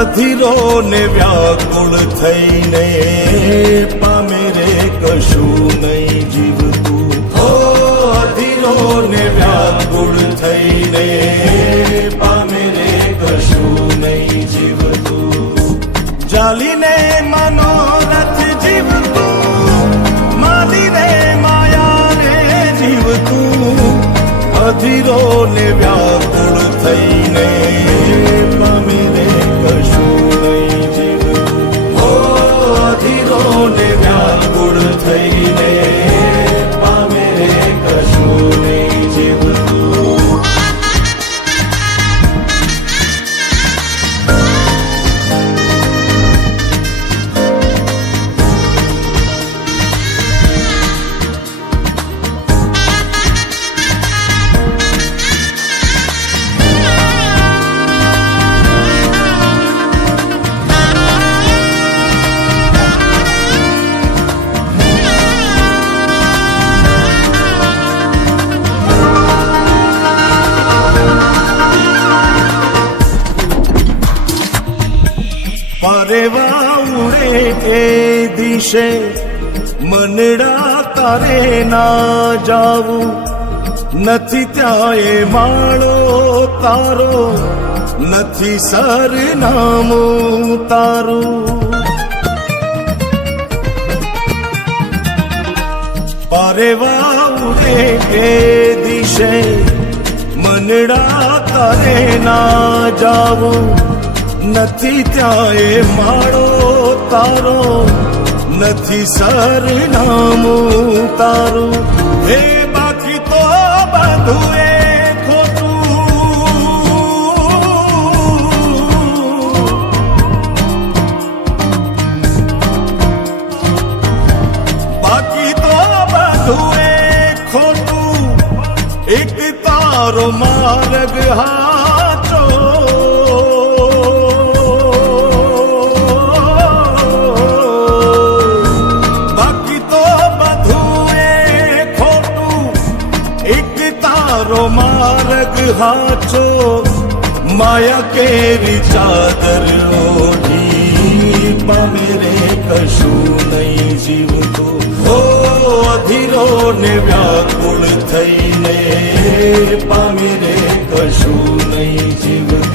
અધીરો ને વ્યાકુળ થઈને પામે રે કશું નહીં જીવતું. હો અધીરો ને વ્યાકુળ થઈને પામે રે કશું નહીં જીવતું. જાલીને મનોરથ જીવતું, માલીને માયા રે જીવતું. અધીરો ને વ્યાકુળ થઈને પામે રે કશું નહીં જીવતું. હો અધીરો ને વ્યાકુળ થઈને પામે રે કશું નહીં જીવતું. પરેવા ઉડે એ દિશે મનડા તારે ના જાવું. નથી ત્યાં એ માળો તારો, નથી સરનામું તારું. પરેવા ઉડે એ દિશે મનડા તારે ના જાવું. નથી ત્યાં એ માળો તારો, નથી સરનામું તારું. હે બાકી તો બધું એ ખોટું. બાકી તો બધું એ ખોટું. એક તારો માર્ગ હાચો. માર્ગ હાચો. માયા કેરી ચાદર ઓઢી પામે રે કશું નહીં જીવતું. હો અધીરો ને વ્યાકુળ થઈને પામે રે કશું નહીં જીવતું.